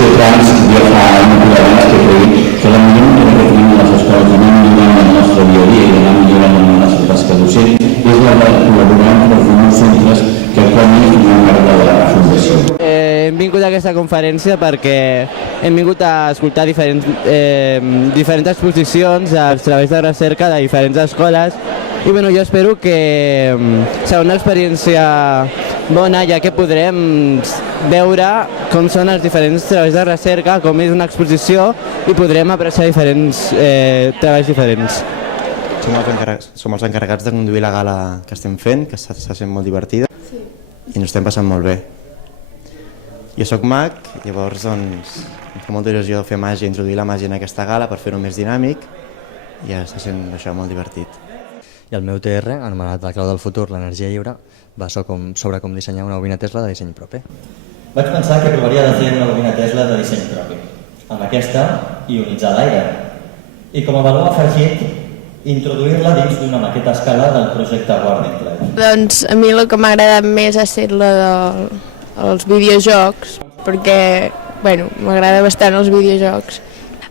Fundació Trans ja fa una pila d'anys que creiem que la millor manera que tenim a les escoles d'anar millorant el nostre dia a dia i d'anar millorant la nostra tasca docent és la de col·laborar amb els nous centres que actualment formen part de la Fundació. Hem vingut a aquesta conferència perquè hem vingut a escoltar diferents exposicions dels treballs de recerca de diferents escoles i jo espero que serà una experiència bona, ja que podrem veure com són els diferents treballs de recerca, com és una exposició i podrem apreciar diferents treballs diferents. Som els encarregats de conduir la gala que estem fent, que està sent molt divertida i ens estem passant molt bé. Jo soc mag, llavors em fa molta il·lusió fer màgia, introduir la màgia en aquesta gala per fer-ho més dinàmic i està sent això molt divertit. I el meu TR, anomenat La clau del futur, l'energia lliure, va sobre com dissenyar una bobina Tesla de disseny propi. Vaig pensar que provaria de fer una bobina Tesla de disseny propi. Amb aquesta, ionitzar l'aire. I com a valor afegit, introduir-la dins d'una maqueta a escala del projecte Warning Light. Doncs a mi el que m'ha agradat més ha estat els videojocs, perquè m'agrada bastant els videojocs.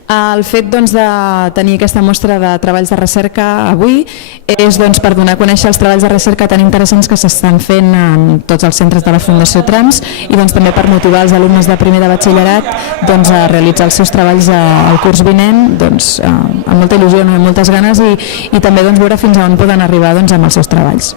El fet de tenir aquesta mostra de treballs de recerca avui és per donar a conèixer els treballs de recerca tan interessants que s'estan fent en tots els centres de la Fundació Trans i també per motivar els alumnes de primer de batxillerat a realitzar els seus treballs al curs vinent amb molta il·lusió, amb moltes ganes i també veure fins a on poden arribar amb els seus treballs.